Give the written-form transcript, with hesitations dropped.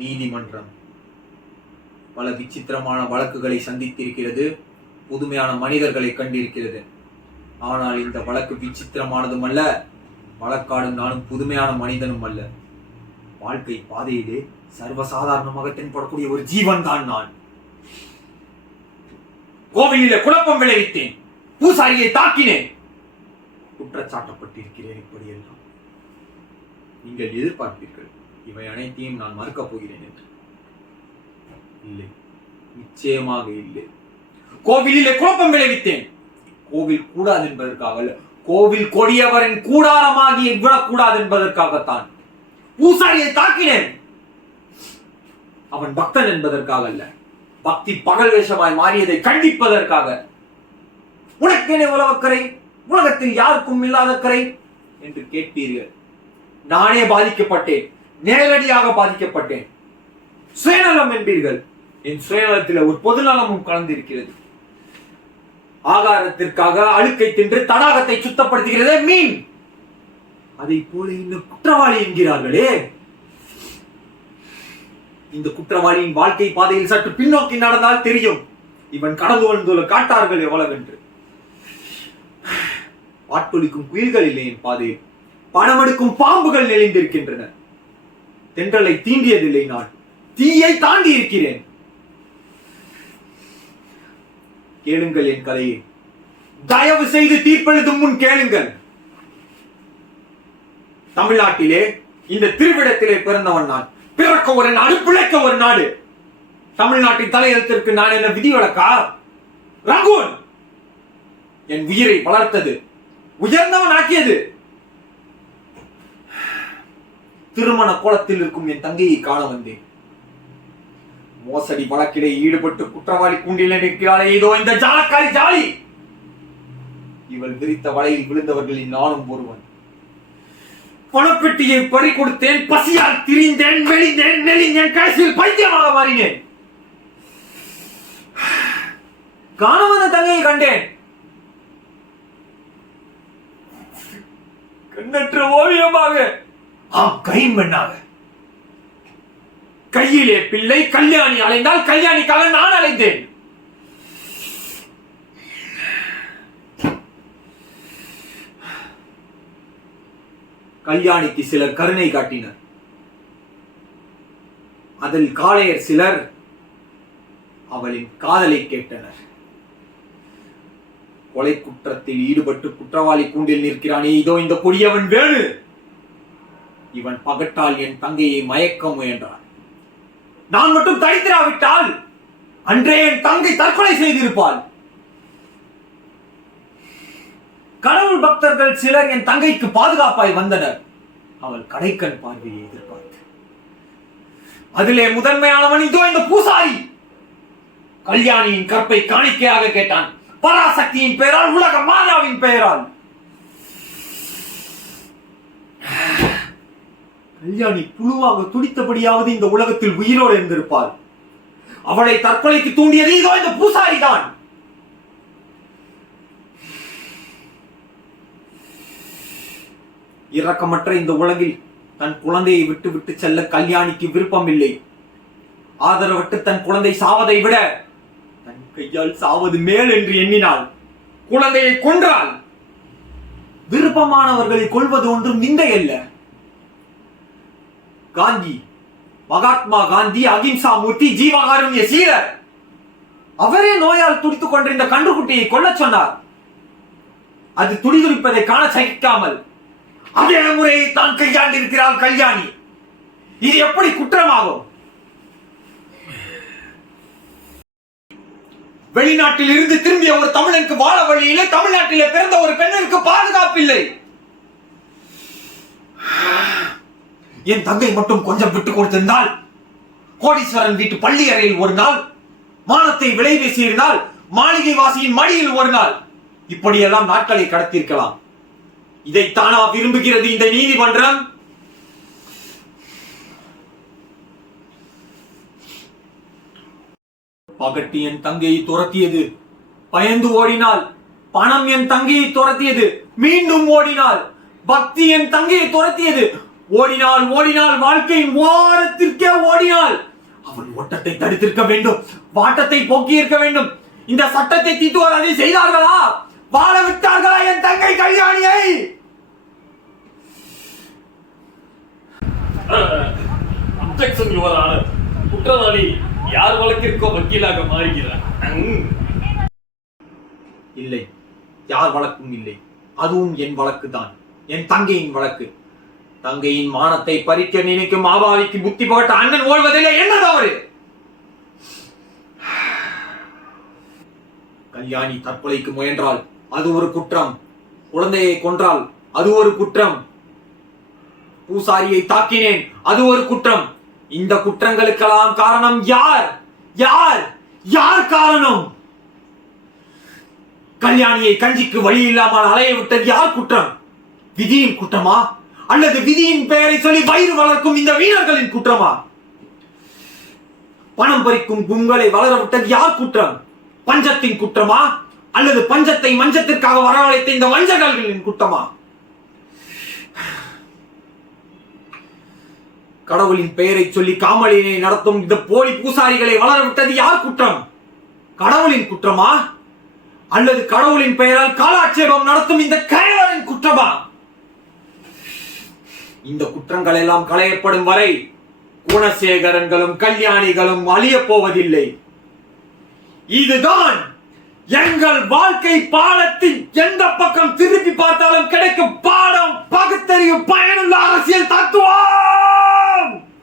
நீதிமன்றம் பல விசித்திரமான வழக்குகளை சந்தித்திருக்கிறது, புதுமையான மனிதர்களை கண்டிருக்கிறது. ஆனால் இந்த வழக்கு விசித்திரமானதும் அல்ல, வழக்காடும் நானும் புதுமையான மனிதனும் அல்ல. வாழ்க்கை பாதையிலே சர்வசாதாரணமாக தென்படக்கூடிய ஒரு ஜீவன் தான் நான். கோவிலிலே குழப்பம் விளைவித்தேன், பூசாரியை தாக்கினேன், குற்றச்சாட்டப்பட்டிருக்கிறேன். இப்படியெல்லாம் நீங்கள் எதிர்பார்ப்பீர்கள் இவை அனைத்தையும் நான் மறுக்கப் போகிறேன் என்று. இல்லை, நிச்சயமாக இல்லை. கோவிலிலே குழப்பம் விளைவித்தேன். கோவில் கூடாது என்பதற்காக அல்ல, கோவில் கொடியவரின் கூடாரமாகி விடக்கூடாது என்பதற்காகத்தான். பூசாரியை தாக்கினேன். அவன் பக்தன் என்பதற்காக அல்ல, பக்தி பகல் வேஷமாய் மாறியதை கண்டிப்பதற்காக. உனக்கேனே உலகக்கரை, உலகத்தில் யாருக்கும் இல்லாத கரை என்று கேட்பீர்கள். நானே பாதிக்கப்பட்டேன், நேரடியாக பாதிக்கப்பட்டேன். சுயநலம் என்பீர்கள். என் சுயநலத்தில் ஒரு பொதுநலமும் கலந்திருக்கிறது. ஆகாரத்திற்காக அழுக்கை தின்று தடாகத்தை சுத்தப்படுத்துகிறதே மீன், அதை போல இன்னும் குற்றவாளி என்கிறார்களே. இந்த குற்றவாளியின் வாழ்க்கை பாதையில் சற்று பின்னோக்கி நடந்தால் தெரியும் இவன் கடந்து வந்துள்ள காட்டார்கள் எவ்வளவென்று. பாட்டொலிக்கும் குயில்கள் இல்லை என் பாதையில், பணமெடுக்கும் பாம்புகள் நெளிந்திருக்கின்றன. தென்றலை தீண்டியதில்லை, நான் தீயை தாண்டி இருக்கிறேன். கேளுங்கள் என் கதையை, தயவு செய்து தீர்ப்பெழுதும் முன் கேளுங்கள். தமிழ்நாட்டிலே இந்த திருவிடத்திலே பிறந்தவன் நான். பிறக்க ஒரு நாடு, பிழைக்க ஒரு நாடு. தமிழ்நாட்டின் தலையெழுத்திற்கு நான் என்ன விதிவிலக்கா? ரங்கூன் என் உயிரை வளர்த்தது, உயர்ந்தவன் ஆக்கியது. திருமண கோலத்தில் இருக்கும் என் தங்கையை காண வந்தேன். மோசடி வழக்கிலே ஈடுபட்டு குற்றவாளி கூண்டில் நிற்கிறாளே, இதோ இந்த ஜாலக்காரி ஜாலி. இவள் விரித்த வலையில் விழுந்தவர்களில் நானும் ஒருவன். பணப்பெட்டியை பறி கொடுத்தேன், பசியால் திரிந்தேன், மெலிந்தேன், நெளிந்தேன், கடைசியில் பைத்தியமாக மாறினேன். காண வந்த தங்கையை கண்டேன், கண்ணற்ற ஓவியமாக, கைம்பெண்ணாக. கையிலே பிள்ளை, கல்யாணி அலைந்தால் கல்யாணிக்காக நான் அலைந்தேன். கல்யாணிக்கு சிலர் கருணை காட்டினர், அதில் காளையர் சிலர் அவளின் காதலை கேட்டனர். கொலை குற்றத்தில் ஈடுபட்டு குற்றவாளி கூண்டில் நிற்கிறானே, இதோ இந்த கொடியவன் வேணு. இவன் பகட்டால் என் தங்கையை மயக்க முயன்றான். நான் மட்டும் தடுத்திராவிட்டால் அன்றே என் தங்கை தற்கொலை செய்திருப்பாள். கடவுள் பக்தர்கள் சிலர் என் தங்கைக்கு பாதுகாப்பாய் வந்தனர். அவள் கடைக்கண் பார்வையை எதிர்பார்த்து. அதிலே முதன்மையானவன் இதோ இந்த பூசாரி. கல்யாணியின் கற்பை காணிக்கையாக கேட்டான், பராசக்தியின் பெயரால், உலக மாதாவின் பெயரால். கல்யாணி புழுவாக துடித்தபடியாவது இந்த உலகத்தில் உயிரோடு இருந்திருப்பாள். அவளை தற்கொலைக்கு தூண்டியது இதோ இந்த பூசாரி தான். இரக்கமற்ற இந்த உலகில் தன் குழந்தையை விட்டு விட்டு செல்ல கல்யாணிக்கு விருப்பம் இல்லை. ஆதரவற்று தன் குழந்தை சாவதை விட தன் கையால் சாவது மேல் என்று எண்ணினாள். குழந்தையை கொன்றாள். விருப்பமானவர்களை கொள்வது ஒன்றும் நிந்தை அல்ல. காந்தி, மகாத்மா காந்தி, அகிம்சா மூர்த்தி, ஜீவகாருண்ய சீரர், அவரே நோயால் துடித்துக் கொண்டிருந்த கன்றுக்குட்டியை கொல்ல சொன்னார். அது துடிதுடிப்பதை காண சகிக்காமல் அதே முறையை தான் கையாண்டிருக்கிறாள் கல்யாணி. இது எப்படி குற்றமாகும்? வெளிநாட்டில் இருந்து திரும்பிய ஒரு தமிழனுக்கு வாழ வழியிலே தமிழ்நாட்டிலே பிறந்த ஒரு பெண்ணிற்கு பாதுகாப்பில்லை. என் தங்கை மட்டும் கொஞ்சம் விட்டுக் கொடுத்திருந்தால், கோடீஸ்வரன் வீட்டு பள்ளி அறையில் ஒரு நாள், மானத்தை விலை பேசியிருந்தால் மாளிகை வாசியின் மடியில் ஒரு நாள், இப்படியெல்லாம் நாட்களை கடத்திருக்கலாம். இதைத்தானா விரும்புகிறது இந்த நீதிமன்றம்? பகட்டி என் தங்கையை துரத்தியது, பயந்து ஓடினாள். பணம் என் தங்கையை துரத்தியது, மீண்டும் ஓடினாள். பக்தி என் தங்கையை துரத்தியது, ஓடினாள் ஓடினாள், வாழ்க்கையின் ஓரத்திற்கே ஓடினாள். அவள் ஓட்டத்தை தடுத்திருக்க வேண்டும், வாட்டத்தை போக்கி இருக்க வேண்டும். இந்த சட்டத்தை தீட்டுவார் அதை செய்தார்களா? வாழ விட்டார்களா என் தங்கை கல்யாணியை? Objection your honour. குற்றவாளி யார் வழக்கிற்கோ வக்கீலாக மாறுகிறார். இல்லை, யார் வழக்கும் இல்லை. அதுவும் என் வழக்கு தான், என் தங்கையின் வழக்கு. தங்கையின் மானத்தை பறிக்க நினைக்கும் மாபாவிக்கு புத்தி புகட்ட அண்ணன் ஓடுவதில்லை. என்ன தவறு? கல்யாணி தற்கொலைக்கு முயன்றால் அது ஒரு குற்றம். குழந்தையை கொன்றால் அது ஒரு குற்றம். பூசாரியை தாக்கினேன், அது ஒரு குற்றம். இந்த குற்றங்களுக்கெல்லாம் காரணம் யார்? யார் யார் காரணம்? கல்யாணியை கஞ்சிக்கு வழி இல்லாமல் அலைய விட்டது யார் குற்றம்? விதியின் குற்றமா, அல்லது விதியின் பெயரை சொல்லி வயிறு வளர்க்கும் இந்த வீரர்களின் குற்றமா? பணம் பறிக்கும் கும்பலை வளர விட்டது யார் குற்றம்? பஞ்சத்தின் குற்றமா, அல்லது பஞ்சத்தை மஞ்சத்திற்காக வரவழைத்த இந்த வஞ்சகர்களின் குற்றமா? கடவுளின் பெயரை சொல்லி காமலினை நடத்தும் இந்த போலி பூசாரிகளை வளர விட்டது யார் குற்றம்? கடவுளின் குற்றமா, அல்லது கடவுளின் பெயரால் காலாட்சேபம் நடத்தும் இந்த கைவரின் குற்றமா? இந்த குற்றங்கள் எல்லாம் களையப்படும் வரை குணசேகரன்களும் கல்யாணிகளும் அழிய போவதில்லை. இதுதான் எங்கள் வாழ்க்கை பாடத்தின் எந்த பக்கம் திருப்பி பார்த்தாலும் கிடைக்கும் பாடம், பகுத்தறிவு, பயனுள்ள அரசியல் தத்துவம்.